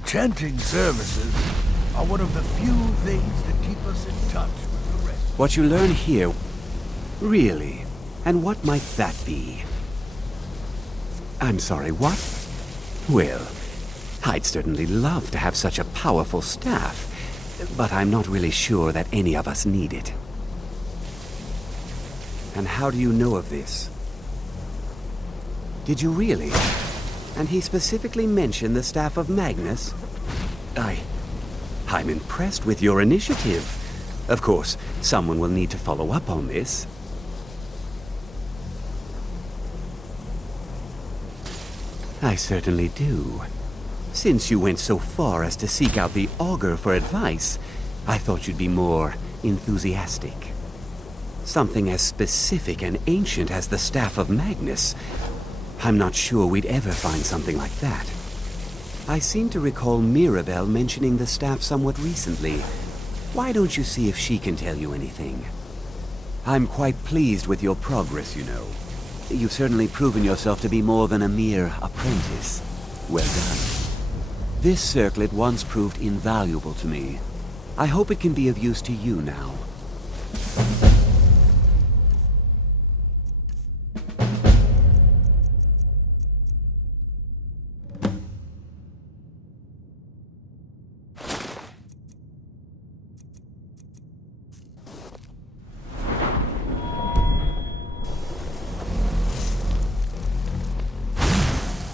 Enchanting services are one of the few things that keep us in touch with the rest. What you learn here... Really? And what might that be? I'm sorry, what? Well, I'd certainly love to have such a powerful staff, but I'm not really sure that any of us need it. And how do you know of this? Did you really? And he specifically mentioned the staff of Magnus? I'm impressed with your initiative. Of course, someone will need to follow up on this. I certainly do. Since you went so far as to seek out the Augur for advice, I thought you'd be more enthusiastic. Something as specific and ancient as the Staff of Magnus. I'm not sure we'd ever find something like that. I seem to recall Mirabelle mentioning the staff somewhat recently. Why don't you see if she can tell you anything? I'm quite pleased with your progress, you know. You've certainly proven yourself to be more than a mere apprentice. Well done. This circlet once proved invaluable to me. I hope it can be of use to you now.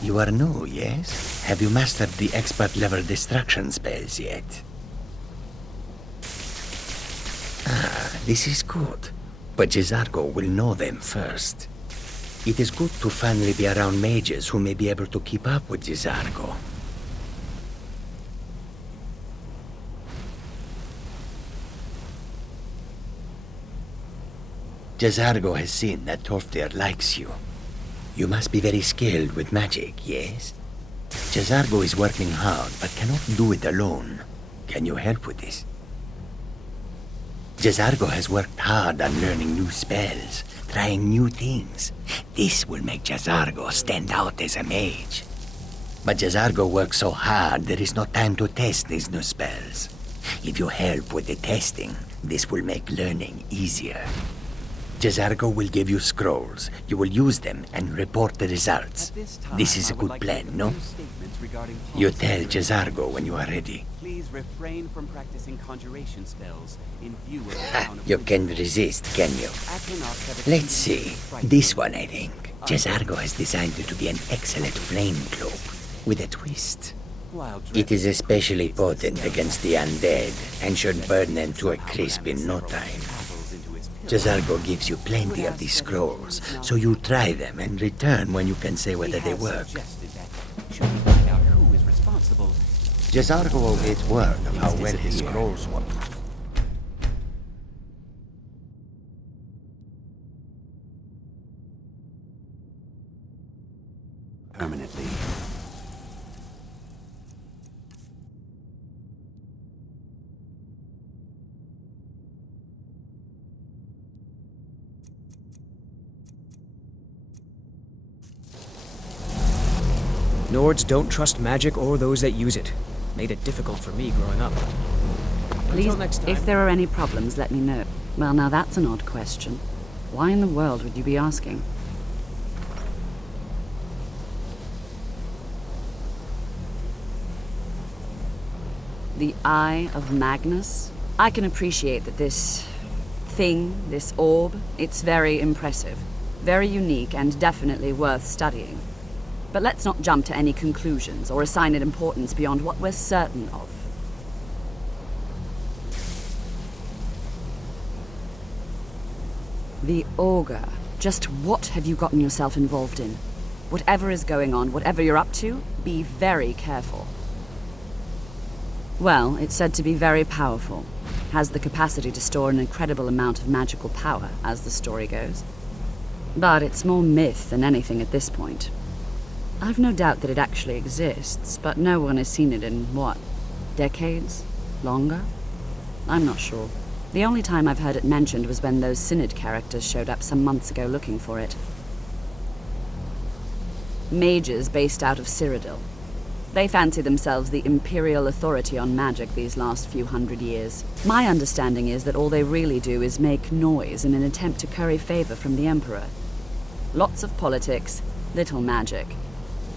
You are new, yes? Have you mastered the expert-level destruction spells yet? Ah, this is good. But Jezargo will know them first. It is good to finally be around mages who may be able to keep up with Jezargo. Jezargo has seen that Torfdir likes you. You must be very skilled with magic, yes? Jezargo is working hard, but cannot do it alone. Can you help with this? Jezargo has worked hard on learning new spells, trying new things. This will make Jezargo stand out as a mage. But Jezargo works so hard, there is no time to test these new spells. If you help with the testing, this will make learning easier. Jezargo will give you scrolls. You will use them and report the results. This is a good plan, no? You tell Jezargo when you are ready. Please refrain from practicing conjuration spells in view of the town of You can resist, can you? Let's see. This one, I think. Jezargo has designed it to be an excellent flame cloak with a twist. It is especially potent against the undead and should burn them to a crisp in no time. Jezargo gives you plenty of these scrolls, so you try them and return when you can say whether they work. Jezargo awaits word of how well his scrolls work. Permanently. Nords don't trust magic or those that use it. Made it difficult for me growing up. Please, Until next time. if there are any problems, let me know. Well, now that's an odd question. Why in the world would you be asking? The Eye of Magnus? I can appreciate that this thing, this orb, it's very impressive. Very unique and definitely worth studying. But let's not jump to any conclusions or assign it importance beyond what we're certain of. The Augur. Just what have you gotten yourself involved in? Whatever is going on, whatever you're up to, be very careful. Well, it's said to be very powerful. Has the capacity to store an incredible amount of magical power, as the story goes. But it's more myth than anything at this point. I've no doubt that it actually exists, but no one has seen it in, what, decades? Longer? I'm not sure. The only time I've heard it mentioned was when those Synod characters showed up some months ago looking for it. Mages based out of Cyrodiil. They fancy themselves the imperial authority on magic these last few hundred years. My understanding is that all they really do is make noise in an attempt to curry favor from the Emperor. Lots of politics, little magic.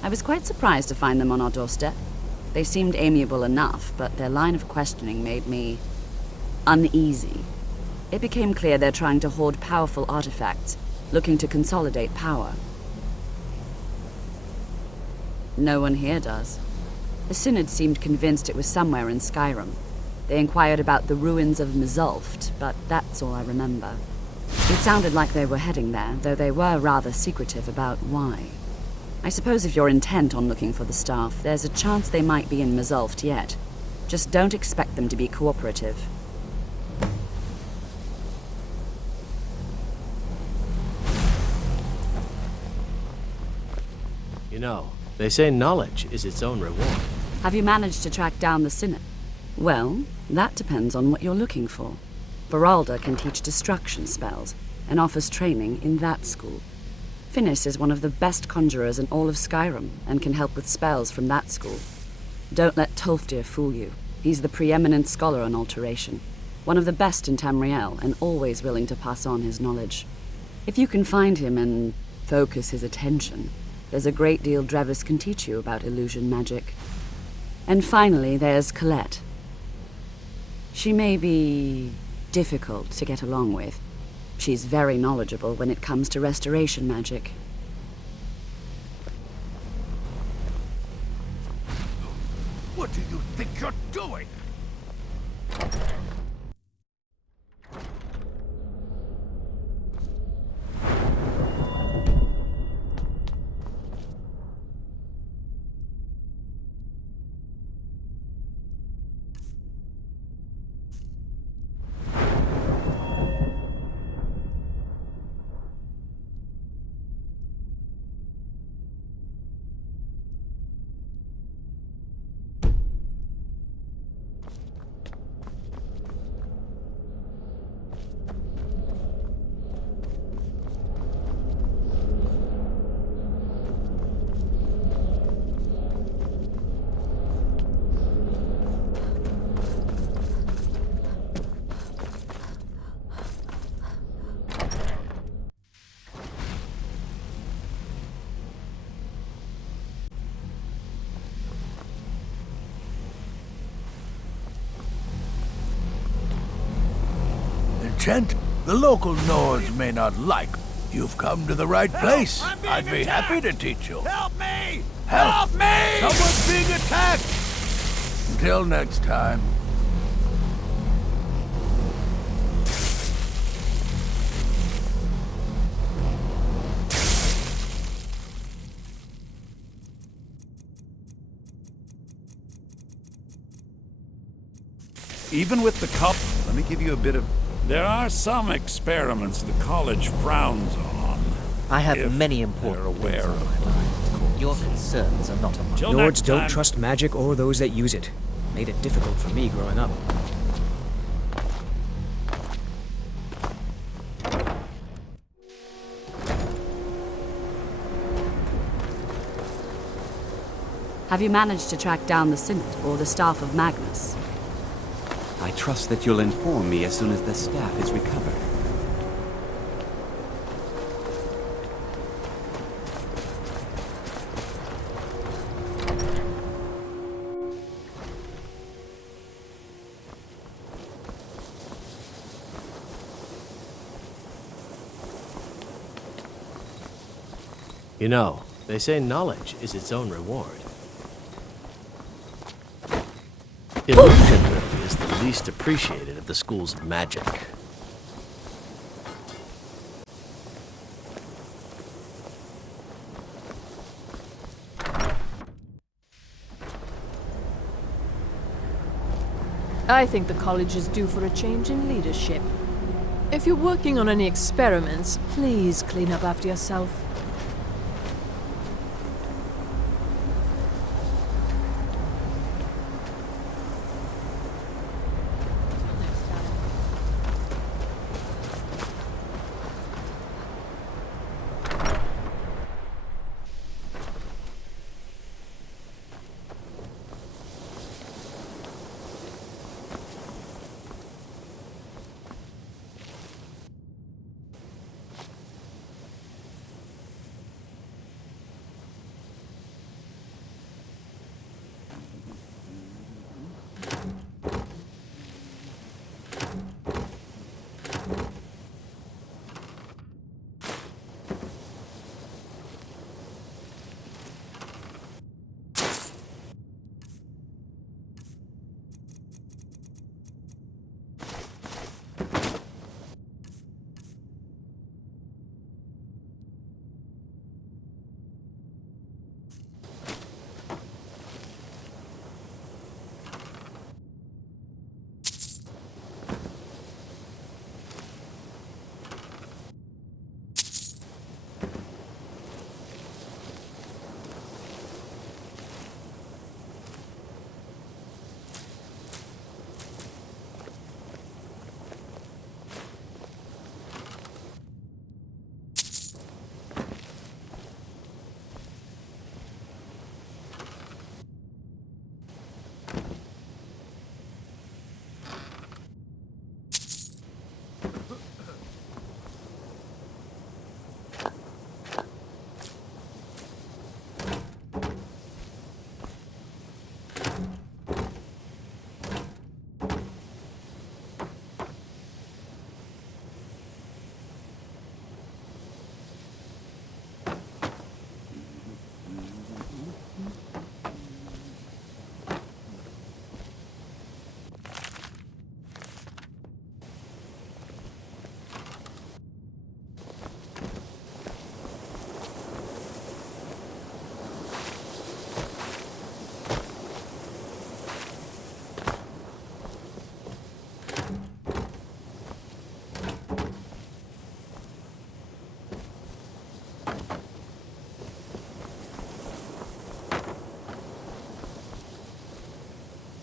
I was quite surprised to find them on our doorstep. They seemed amiable enough, but their line of questioning made me uneasy. It became clear they're trying to hoard powerful artifacts, looking to consolidate power. No one here does. The Synod seemed convinced it was somewhere in Skyrim. They inquired about the ruins of Mzulft, but that's all I remember. It sounded like they were heading there, though they were rather secretive about why. I suppose if you're intent on looking for the staff, there's a chance they might be in Mzulft yet. Just don't expect them to be cooperative. You know, they say knowledge is its own reward. Have you managed to track down the Synod? Well, that depends on what you're looking for. Beralda can teach destruction spells, and offers training in that school. Finis is one of the best conjurers in all of Skyrim, and can help with spells from that school. Don't let Tolfdir fool you. He's the preeminent scholar on alteration, one of the best in Tamriel, and always willing to pass on his knowledge. If you can find him and focus his attention, there's a great deal Drevis can teach you about illusion magic. And finally, there's Colette. She may be difficult to get along with. She's very knowledgeable when it comes to restoration magic. What do you think you're doing? Gent, the local Nords may not like. You've come to the right place. I'd be happy to teach you. Help me! Help! Help me! Someone's being attacked! Until next time. Even with the cup, Let me give you a bit of... there are some experiments the college frowns on. I have if many they're important aware things of in my life. Your concerns are not among Till Nords next don't time. trust magic or those that use it. Made it difficult for me growing up. Have you managed to track down the Synod or the staff of Magnus? I trust that you'll inform me as soon as the staff is recovered. You know, they say knowledge is its own reward. Illusion really is the least appreciated of the schools of magic. I think the college is due for a change in leadership. If you're working on any experiments, please clean up after yourself.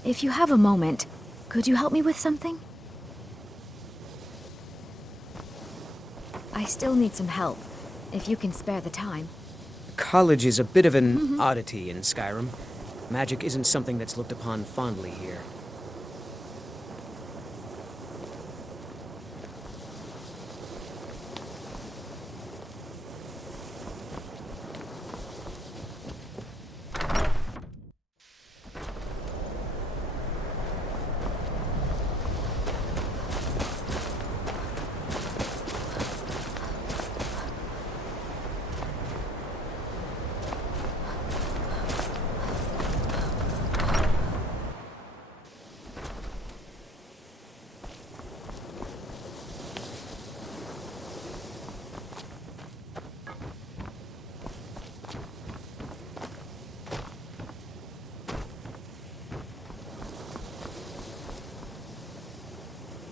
If you have a moment, could you help me with something? I still need some help, if you can spare the time. College is a bit of an oddity in Skyrim. Magic isn't something that's looked upon fondly here.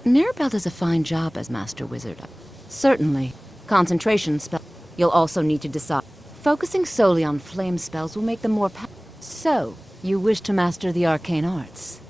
Mirabelle does a fine job as Master Wizard. Certainly. Concentration spell. You'll also need to decide. Focusing solely on flame spells will make them more powerful. So, you wish to master the arcane arts?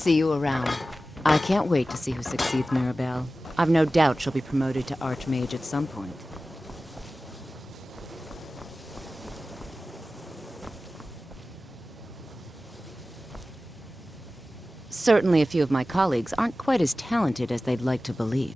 See you around. I can't wait to see who succeeds Mirabelle. I've no doubt she'll be promoted to Archmage at some point. Certainly a few of my colleagues aren't quite as talented as they'd like to believe.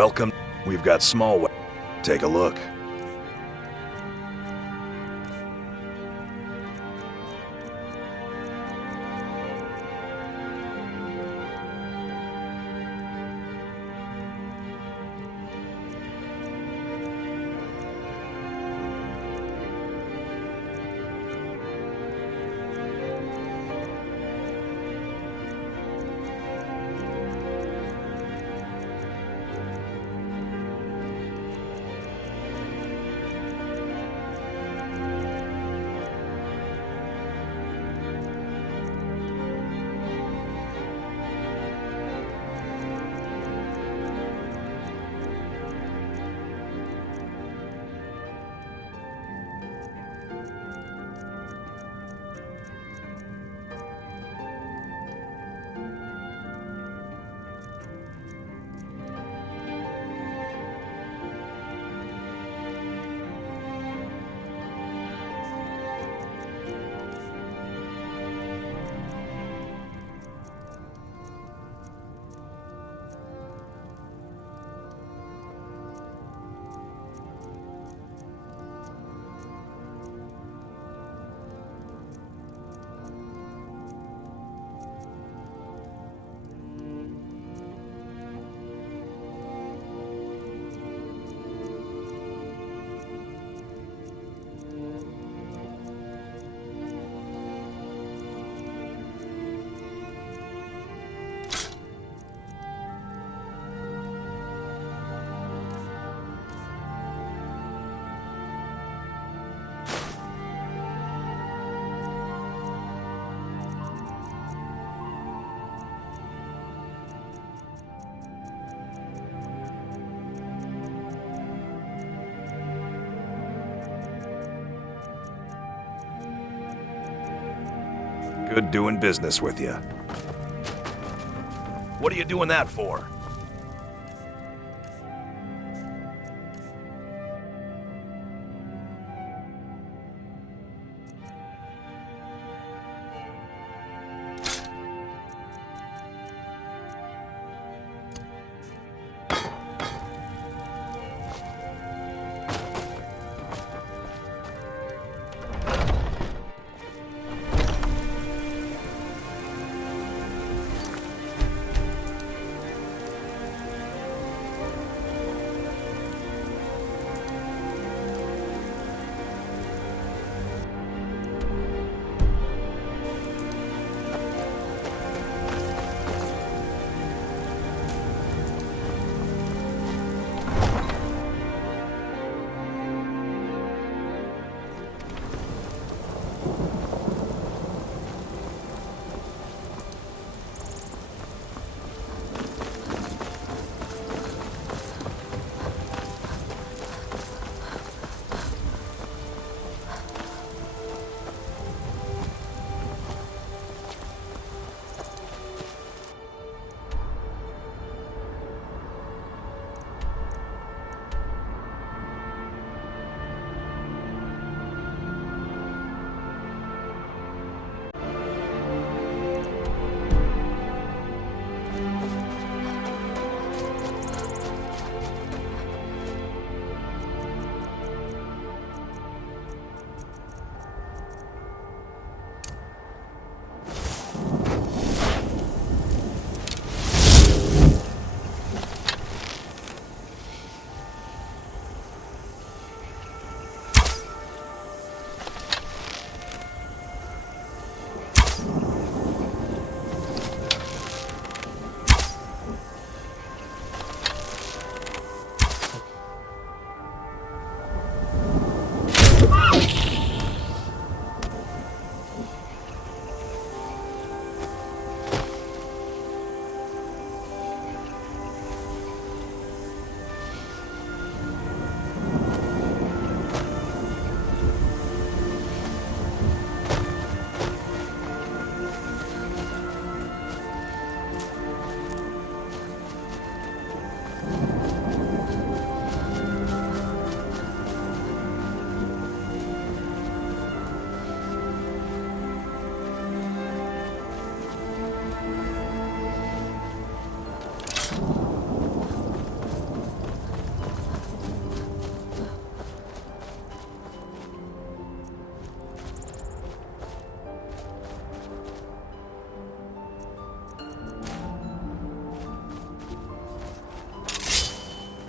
Welcome. We've got small. Take a look. Good doing business with you. What are you doing that for?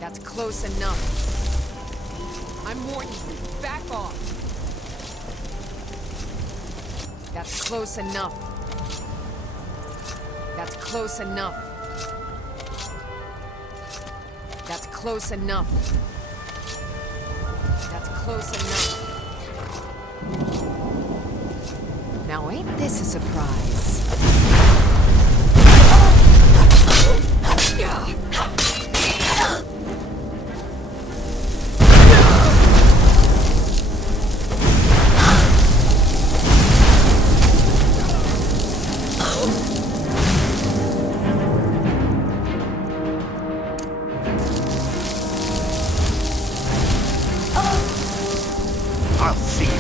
That's close enough. I'm warning you. Back off. That's close enough. That's close enough. That's close enough. That's close enough. Now ain't this a surprise? I'll see you.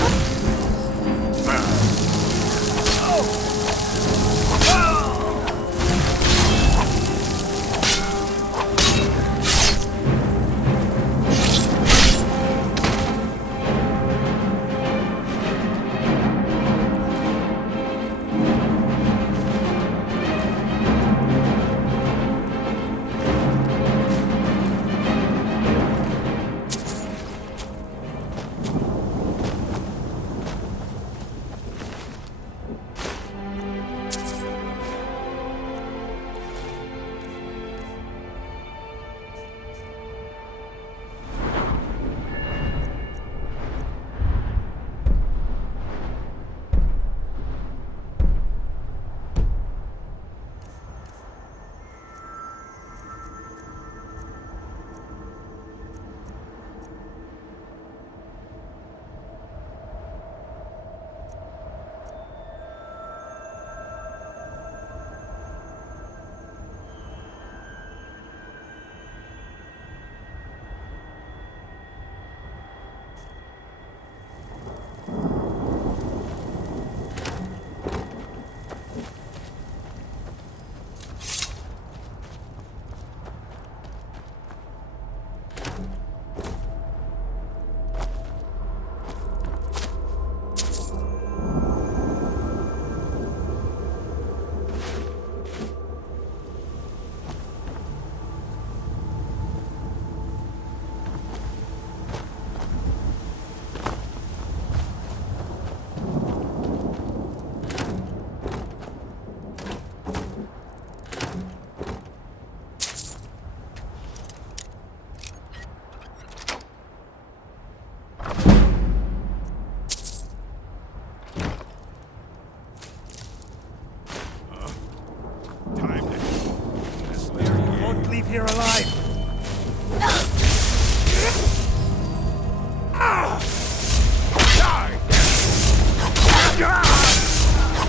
Leave here alive.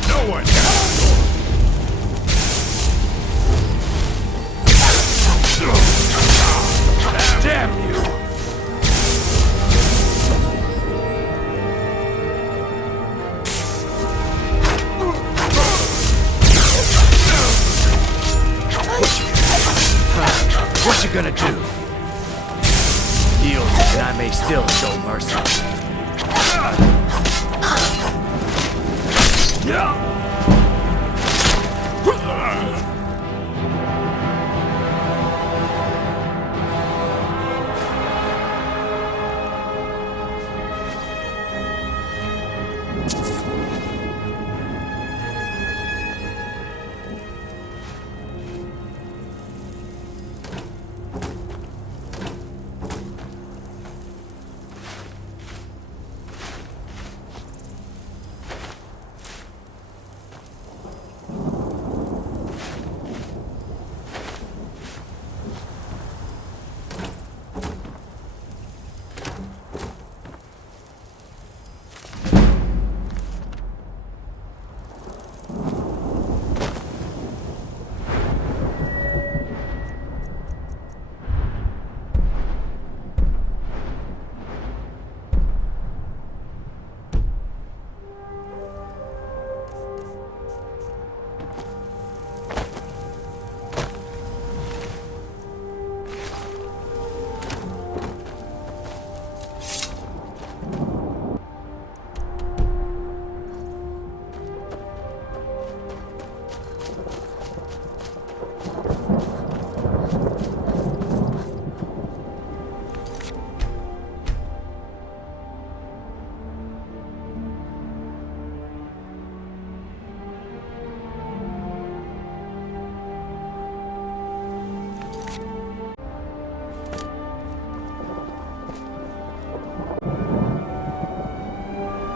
No one. Damn you. What you gonna do? Yield, and I may still show mercy. Yeah.